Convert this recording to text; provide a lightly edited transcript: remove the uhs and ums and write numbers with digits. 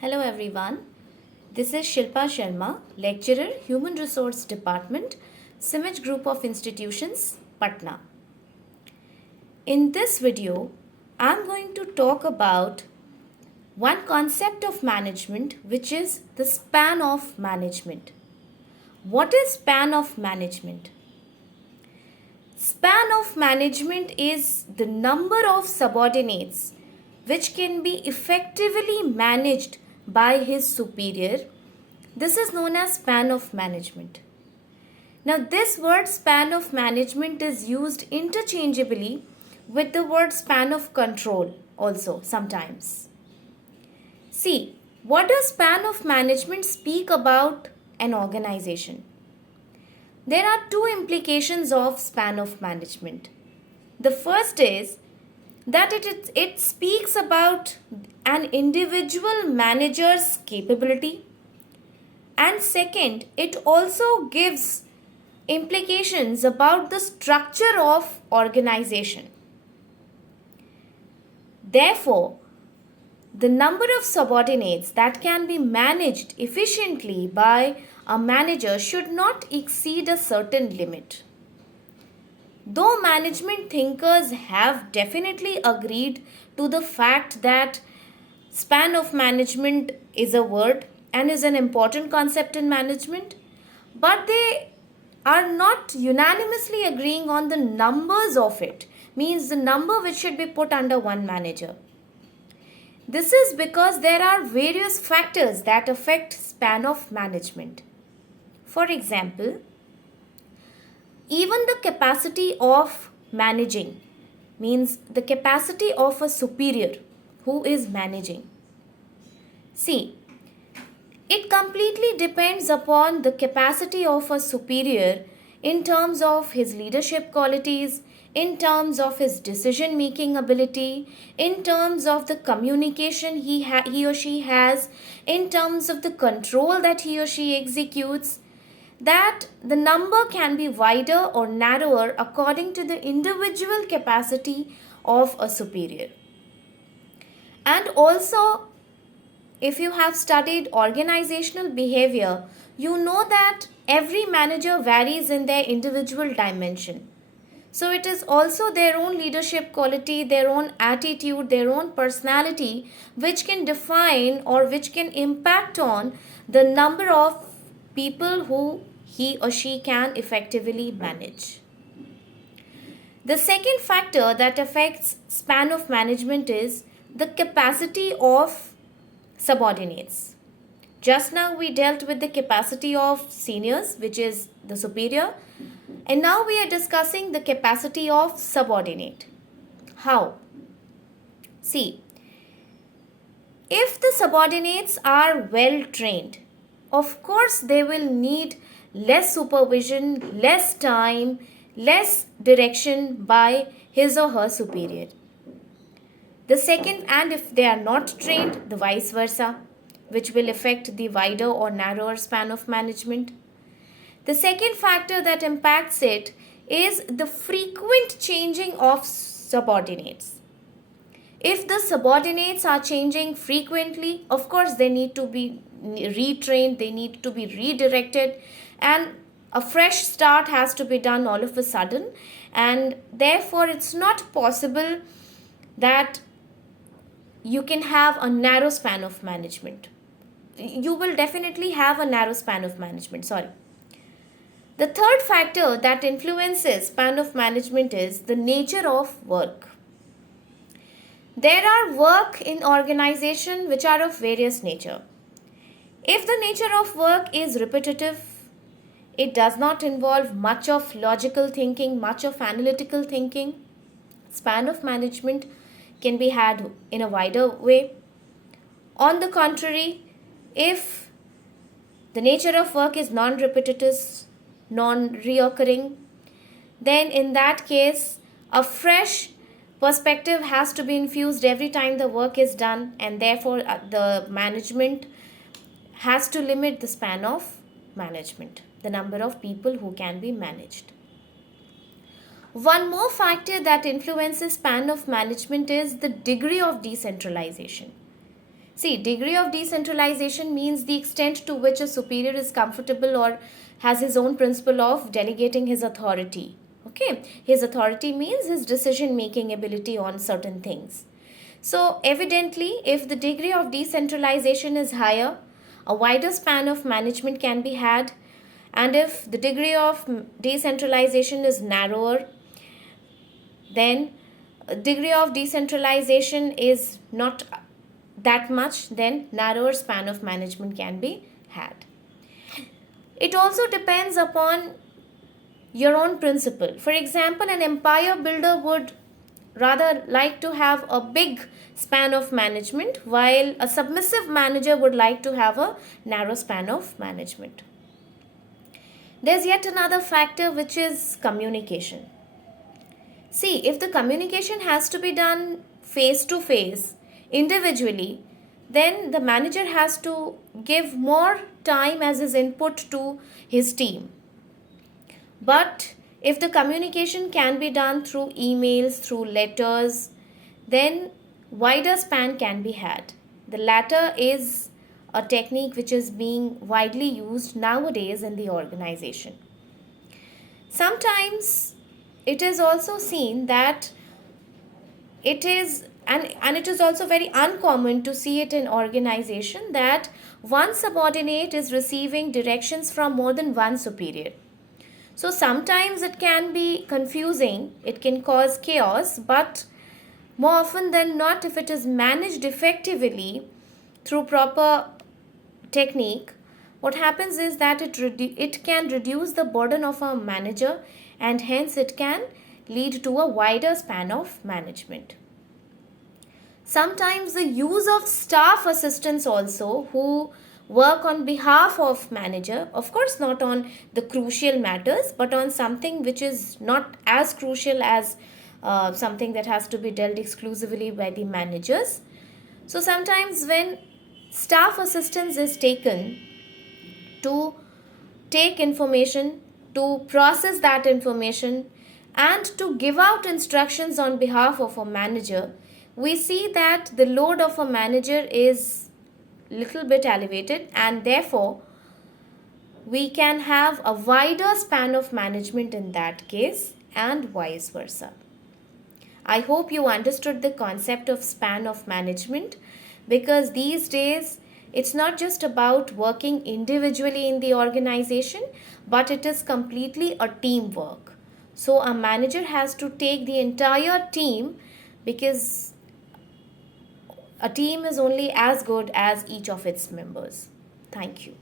Hello everyone. This is Shilpa Sharma, lecturer, Human Resource Department, Cimage Group of Institutions, Patna. In this video, I am going to talk about one concept of management, which is the span of management. What is span of management? Span of management is the number of subordinates which can be effectively managed by his superior. This is known as span of management. Now, this word span of management is used interchangeably with the word span of control also sometimes. See, what does span of management speak about an organization? There are two implications of span of management. The first is that it speaks about an individual manager's capability, and second, it also gives implications about the structure of organization. Therefore, the number of subordinates that can be managed efficiently by a manager should not exceed a certain limit. Though management thinkers have definitely agreed to the fact that span of management is a word and is an important concept in management, but they are not unanimously agreeing on the numbers of it, means the number which should be put under one manager. This is because there are various factors that affect span of management. For example, even the capacity of managing, means the capacity of a superior who is managing. See, it completely depends upon the capacity of a superior in terms of his leadership qualities, in terms of his decision making ability, in terms of the communication he or she has, in terms of the control that he or she executes, that the number can be wider or narrower according to the individual capacity of a superior. And also, if you have studied organizational behavior, you know that every manager varies in their individual dimension. So it is also their own leadership quality, their own attitude, their own personality, which can define or which can impact on the number of people who he or she can effectively manage. The second factor that affects span of management is the capacity of subordinates. Just now we dealt with the capacity of seniors, which is the superior, and now we are discussing the capacity of subordinate. How? See, if the subordinates are well trained, of course they will need less supervision, less time, less direction by his or her superior. The second, and if they are not trained, the vice versa, which will affect the wider or narrower span of management. The second factor that impacts it is the frequent changing of subordinates. If the subordinates are changing frequently, of course they need to be retrained, they need to be redirected, and a fresh start has to be done all of a sudden, and therefore it's not possible that you can have a narrow span of management. You will definitely have a narrow span of management. The third factor that influences span of management is the nature of work. There are work in organization which are of various nature. If the nature of work is repetitive, it does not involve much of logical thinking, much of analytical thinking, span of management can be had in a wider way. On the contrary, if the nature of work is non-repetitive, non-reoccurring, then in that case, a fresh perspective has to be infused every time the work is done, and therefore the management has to limit the span of management, the number of people who can be managed. One more factor that influences span of management is the degree of decentralization. See, degree of decentralization means the extent to which a superior is comfortable or has his own principle of delegating his authority. Okay, his authority means his decision making ability on certain things. So, evidently, if the degree of decentralization is higher, a wider span of management can be had, and if the degree of decentralization is narrower, then degree of decentralization is not that much, then narrower span of management can be had. It also depends upon your own principle. For example, an empire builder would rather like to have a big span of management, while a submissive manager would like to have a narrow span of management. There's yet another factor, which is communication. See, if the communication has to be done face to face, individually, then the manager has to give more time as his input to his team. But if the communication can be done through emails, through letters, then wider span can be had. The latter is a technique which is being widely used nowadays in the organization. Sometimes it is also seen that and it is also very uncommon to see it in organization that one subordinate is receiving directions from more than one superior. So sometimes it can be confusing, it can cause chaos, but more often than not, if it is managed effectively through proper technique, what happens is that it can reduce the burden of a manager, and hence it can lead to a wider span of management. Sometimes the use of staff assistants also who work on behalf of manager, of course not on the crucial matters, but on something which is not as crucial as something that has to be dealt exclusively by the managers. So sometimes when staff assistance is taken to take information, to process that information, and to give out instructions on behalf of a manager, we see that the load of a manager is little bit elevated, and therefore we can have a wider span of management in that case, and vice versa. I hope you understood the concept of span of management, because these days it's not just about working individually in the organization, but it is completely a teamwork. So a manager has to take the entire team, because a team is only as good as each of its members. Thank you.